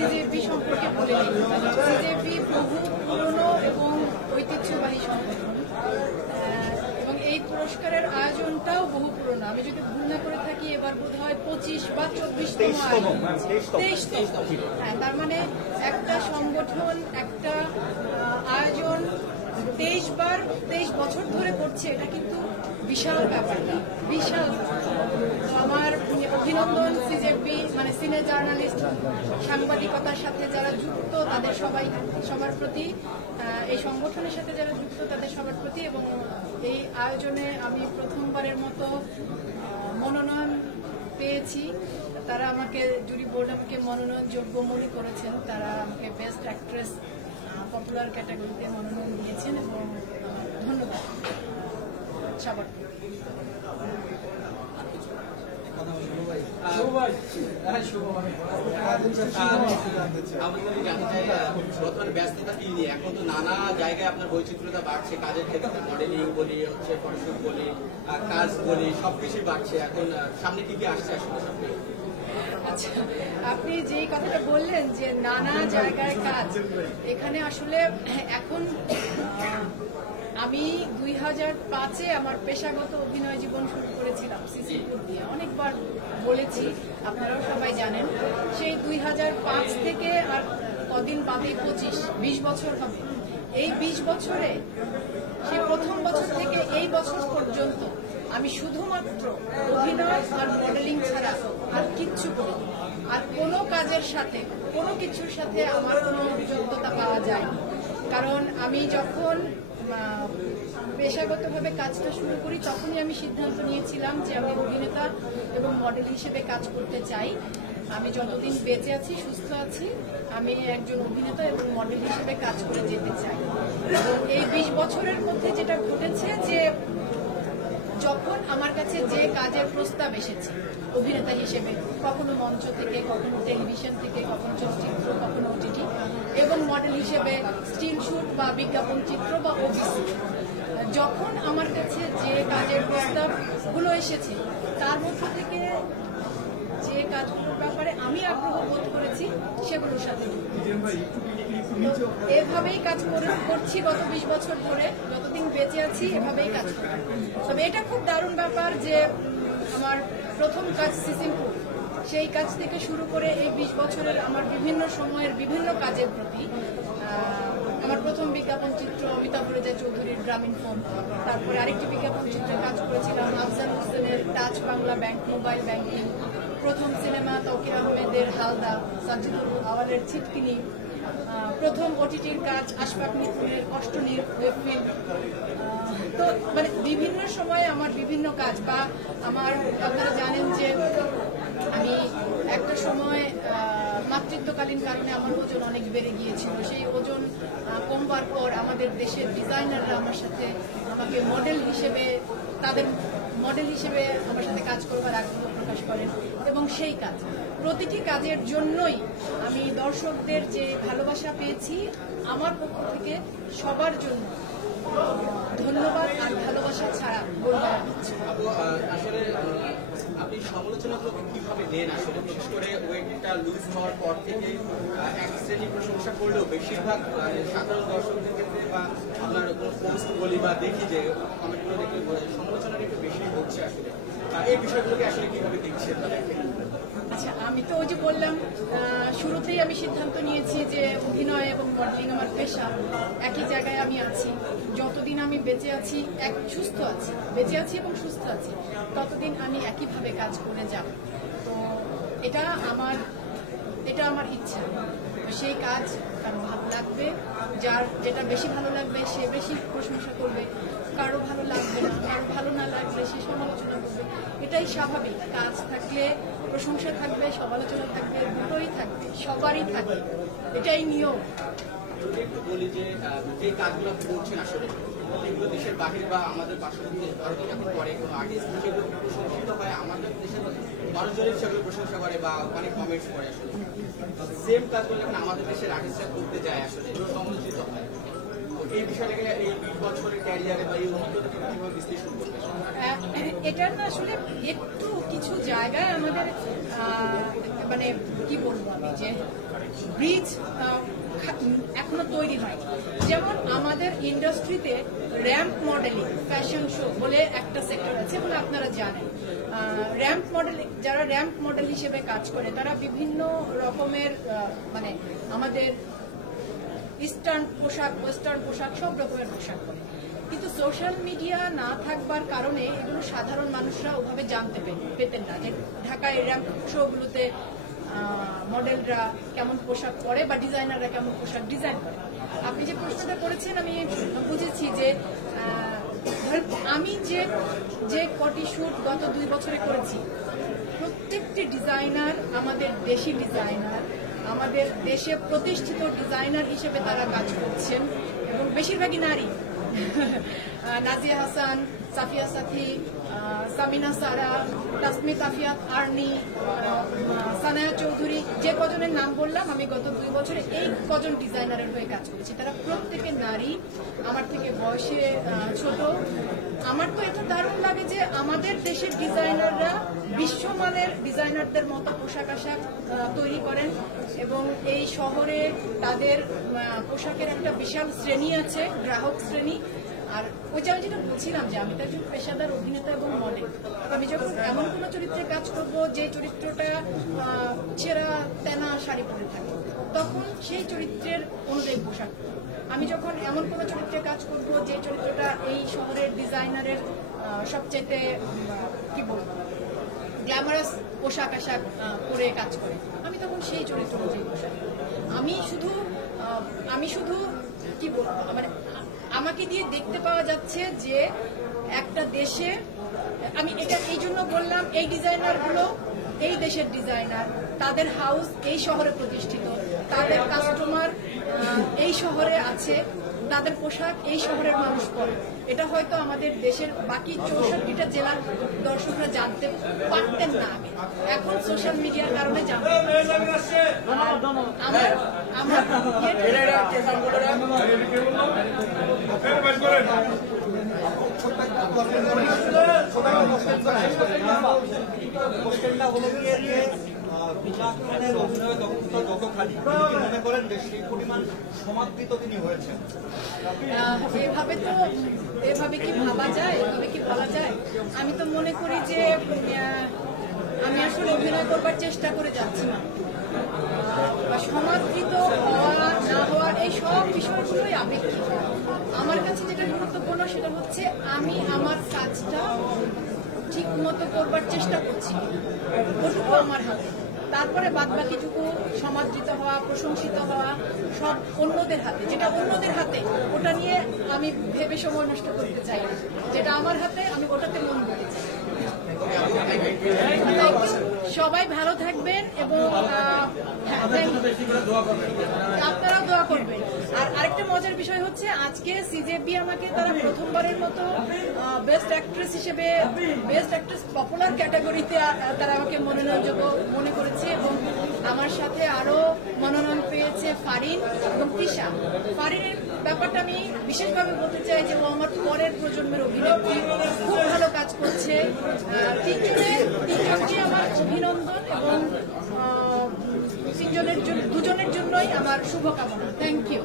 CJP সম্পর্কে বলে দিই। সিজেপি বহু পুরনো এবং ঐতিহ্যবাহী সংগঠন এবং এই পুরস্কারের আয়োজনটাও বহু পুরনো। আমি যদি ভুল না করে থাকি এবার বোধ হয় 25 বা 24তম আয়োজন, 23তম। হ্যাঁ, তার মানে একটা সংগঠন একটা আয়োজন 23 বছর ধরে করছে, এটা কিন্তু বিশাল ব্যাপারটা, বিশাল। তো আমার অভিনন্দন সিজেপি, মানে সিনে জার্নালিস্ট, সাংবাদিকতার সাথে যারা যুক্ত তাদের সবার প্রতি, এই সংগঠনের সাথে যারা যুক্ত তাদের সবার প্রতি। এবং এই আয়োজনে আমি প্রথমবারের মতো মনোনয়ন পেয়েছি। তারা আমাকে, জুরি বোর্ড আমাকে মনোনয়নযোগ্য মনে করেছেন। তারা আমাকে বেস্ট অ্যাক্ট্রেস পপুলার ক্যাটাগরিতে মনোনয়ন দিয়েছেন এবং ধন্যবাদ সবার। বর্তমানে ব্যস্ততা কি নিয়ে? এখন তো নানা জায়গায় আপনার বৈচিত্র্যতা বাড়ছে, কাজের ক্ষেত্রে মডেলিং বলি, হচ্ছে ফটোশুট বলি, কাজ বলি, সবকিছুই বাড়ছে। এখন সামনে কি কি আসছে আসলে? আচ্ছা, আপনি যেই কথাটা বললেন যে নানা জায়গায় কাজ, এখানে আসলে এখন আমি 2005-এ আমার পেশাগত অভিনয় জীবন শুরু করেছিলাম সিসিপুর দিয়ে। অনেকবার বলেছি, আপনারাও সবাই জানেন। সেই 2005 থেকে আর কদিন বাদে 20 বছর হবে। এই 20 বছরে, সেই প্রথম বছর থেকে এই বছর পর্যন্ত আমি শুধুমাত্র অভিনয় আর মডেলিং ছাড়া আর কিচ্ছু করি। আর কোনো কাজের সাথে, কোনো কিছুর সাথে আমার কোনো যোগ্যতা পাওয়া যায় না। কারণ আমি যখন পেশাগতভাবে কাজটা শুরু করি তখনই আমি সিদ্ধান্ত নিয়েছিলাম যে আমি অভিনেতা এবং মডেল হিসেবে কাজ করতে চাই। আমি যতদিন বেঁচে আছি, সুস্থ আছি, আমি একজন অভিনেতা এবং মডেল হিসেবে কাজ করে যেতে চাই। এবং এই 20 বছরের মধ্যে যেটা ঘটেছে যে যখন আমার কাছে যে কাজের প্রস্তাব এসেছে অভিনেতা হিসেবে, কখনো মঞ্চ থেকে, কখনো টেলিভিশন থেকে, কখনো চলচ্চিত্র, কখনো ওটিটি, এবং মডেল হিসেবে স্টিল শুট বা বিজ্ঞাপন চিত্র বা ওবিসি, যখন আমার কাছে যে কাজের প্রস্তাবগুলো এসেছে তার মধ্যে থেকে যে কাজগুলোর ব্যাপারে আমি আগ্রহ বোধ করেছি সেগুলোর সাথে এভাবেই কাজ করছি গত 20 বছর ধরে। যতদিন বেঁচে আছি এভাবেই কাজ করি। তবে এটা খুব দারুণ ব্যাপার যে আমার প্রথম কাজ সিসিমপুর, সেই কাজ থেকে শুরু করে এই 20 বছরের আমার বিভিন্ন সময়ের বিভিন্ন কাজের প্রতি, আমার প্রথম বিজ্ঞাপন চিত্র অমিতাভ রেজা চৌধুরীর গ্রামীণ ফোন, তারপরে আরেকটি বিজ্ঞাপন চিত্রে কাজ করেছিলাম আফজাল হোসেনের touch Bangla bank mobile banking, প্রথম সিনেমা তৌকির আহমেদের হালদা, সাজ্জিদুল আওয়ালের ছিটকিনি, প্রথম ওটিটির কাজ আশফাক নিপুণের কষ্টনীর ওয়েব ফিল্ম। তো মানে বিভিন্ন সময়ে আমার বিভিন্ন কাজ, বা আমার, আপনারা জানেন যে আমি একটা সময় মাতৃত্বকালীন কারণে আমার ওজন অনেক বেড়ে গিয়েছিল। সেই ওজন কমবার পর আমাদের দেশের ডিজাইনাররা আমার সাথে, আমাকে মডেল হিসেবে, তাদের মডেল হিসেবে আমার সাথে কাজ করবার আগ্রহ প্রকাশ করেন। এবং সেই কাজ, প্রতিটি কাজের জন্যই আমি দর্শকদের যে ভালোবাসা পেয়েছি, আমার পক্ষ থেকে সবার জন্য ধন্যবাদ আর ভালোবাসা ছাড়া বলবার কিছু। আসলে আপনি সমালোচনাগুলোকে কিভাবে নেন? আসলে বিশেষ করে ওয়েটটা লুজ হওয়ার পর থেকে এক শ্রেণী প্রশংসা করলেও বেশিরভাগ সাধারণ দর্শকদের ক্ষেত্রে বা আপনার কোনো পোস্ট বলি বা দেখি যে কমেন্টগুলো দেখলে সমালোচনাটা একটু বেশি হচ্ছে। আসলে এই বিষয়গুলোকে আসলে কিভাবে দেখছেন? আচ্ছা, আমি তো ওই যে বললাম, শুরুতেই আমি সিদ্ধান্ত নিয়েছি যে অভিনয় এবং মডেলিং আমার পেশা, একই জায়গায় আমি আছি। যতদিন আমি বেঁচে আছি, সুস্থ আছি, বেঁচে আছি এবং সুস্থ আছি, ততদিন আমি একইভাবে কাজ করে যাব। তো এটা আমার ইচ্ছা। সেই কাজ কারো ভালো লাগবে, যার যেটা বেশি ভালো লাগবে সে বেশি প্রশংসা করবে, কারো ভালো লাগবে না, কারো ভালো না লাগবে সে সমালোচনা করবে। এটাই স্বাভাবিক। কাজ থাকলে প্রশংসা থাকবে, সমালোচনা থাকবে, দুটোই থাকবে, সবারই থাকবে, এটাই নিয়ম। যদি একটু বলি যে কাজগুলো করছেন আসলে এগুলো দেশের বাহির বা আমাদের পার্শ্ববর্তী ভারতে যখন করে কোনো আর্টিস্ট, সেগুলো প্রশংসিত হয়, আমাদের দেশের মানুষজনের সেগুলো প্রশংসা করে বা অনেক কমেন্টস করে। আসলে সেম কাজগুলো যখন আমাদের দেশের আর্টিস্টরা করতে যায় আসলে সমালোচিত হয়। এই বিষয়টাকে এই 20 বছরের ক্যারিয়ারে বা এই অভিজ্ঞতাকে কিভাবে বিশ্লেষণ করবে? এটা না আসলে একটু কিছু জায়গায় আমাদের, মানে কি বলবো আমি, যে ব্রিজ এখনো তৈরি হয়। যেমন আমাদের ইন্ডাস্ট্রিতে র্যাম্প মডেলিং ফ্যাশন শো বলে একটা সেক্টর আছে বলে আপনারা জানেন। র্যাম্প মডেলিং, যারা র্যাম্প মডেল হিসেবে কাজ করে তারা বিভিন্ন রকমের মানে আমাদের ইস্টার্ন পোশাক, ওয়েস্টার্ন পোশাক, সব রকমের পোশাক করে। কিন্তু সোশ্যাল মিডিয়া না থাকবার কারণে এগুলো সাধারণ মানুষরা ওভাবে জানতে পেতেন না যে ঢাকায় র্যাম্প শোগুলোতে মডেলরা কেমন পোশাক পরে বা ডিজাইনাররা কেমন পোশাক ডিজাইন করে। আপনি যে প্রশ্নটা করেছেন আমি বুঝেছি যে আমি যে কটি শুট গত 2 বছরে করেছি, প্রত্যেকটি ডিজাইনার আমাদের দেশি ডিজাইনার, আমাদের দেশে প্রতিষ্ঠিত ডিজাইনার হিসেবে তারা কাজ করছেন এবং বেশিরভাগই নারী। নাজিয়া হাসান, সাফিয়া সাথী, সামিনা সারা, তাসমিত আফিয়াত আর্নি, সানায়া চৌধুরী, যে কজনের নাম বললাম আমি গত 2 বছরে এই কজন ডিজাইনারের হয়ে কাজ করেছি। তারা প্রত্যেকে নারী, আমার থেকে বয়সে ছোট। আমার তো এটা দারুণ লাগে যে আমাদের দেশের ডিজাইনাররা বিশ্বমানের ডিজাইনারদের মতো পোশাক আশাক তৈরি করেন এবং এই শহরে তাদের পোশাকের একটা বিশাল শ্রেণী আছে, গ্রাহক শ্রেণী। আর ওই যে আমি যেটা বলছিলাম যে আমি তো একজন পেশাদার অভিনেতা এবং মডেল। আমি যখন এমন কোনো চরিত্রে কাজ করব যে চরিত্রটা ছেঁড়া তেনা শাড়ি পরে থাকে, তখন সেই চরিত্রের অনুযায়ী পোশাক। আমি যখন এমন কোনো চরিত্রে কাজ করব যে চরিত্রটা এই শহরের ডিজাইনারের সবচেয়ে কি বলবো গ্ল্যামারাস পোশাক আশাক পরে কাজ করে, আমি তখন সেই চরিত্র অনুযায়ী পোশাক। আমি শুধু কি বলবো, মানে আমাকে দিয়ে দেখতে পাওয়া যাচ্ছে যে একটা দেশে, আমি এটা এই জন্য বললাম, এই ডিজাইনারগুলো এই দেশের ডিজাইনার, তাদের হাউস এই শহরে প্রতিষ্ঠিত, তাদের কাস্টমার এই শহরে আছে, তাদের পোশাক এই শহরের মানুষ পরে। এটা হয়তো আমাদের দেশের বাকি 64টা জেলার দর্শকরা জানতে পারতেন না আগে, এখন সোশ্যাল মিডিয়ার কারণে জানতে এভাবে কি ভাবা যায়, এভাবে কি বলা যায়? আমি তো মনে করি যে আমি আসলে অভিনয় করবার চেষ্টা করে যাচ্ছি না। সমাদৃত হওয়া না হওয়ার এই সব বিষয়গুলোই আপেক্ষিক। আমার কাছে যেটা গুরুত্বপূর্ণ সেটা হচ্ছে আমি আমার কাজটা ঠিক মতো করবার চেষ্টা করছি, ওটুকু আমার হাতে। তারপরে বাদবাকিটুকু সমাদৃত হওয়া, প্রশংসিত হওয়া সব অন্যদের হাতে। যেটা অন্যদের হাতে ওটা নিয়ে আমি ভেবে সময় নষ্ট করতে চাই না, যেটা আমার হাতে আমি ওটাতে মন দিতে চাই। সবাই ভালো থাকবেন এবং আপনারাও দোয়া করবেন। আর আরেকটা মজার বিষয় হচ্ছে আজকে সিজেবি আমাকে তারা প্রথমবারের মতো বেস্ট অ্যাক্ট্রেস হিসেবে, বেস্ট অ্যাক্ট্রেস পপুলার ক্যাটাগরিতে তারা আমাকে মনোনয়নযোগ্য মনে করেছে এবং আমার সাথে আরো মনোনয়ন পেয়েছে ফারিন এবং তিশা। ফারিনের ব্যাপারটা আমি বিশেষভাবে বলতে চাই যে ও আমার পরের প্রজন্মের অভিনেত্রী, খুব ভালো কাজ করছে। তিনজনকে আমার অভিনন্দন এবং দুজনের জন্যই আমার শুভকামনা। Thank you.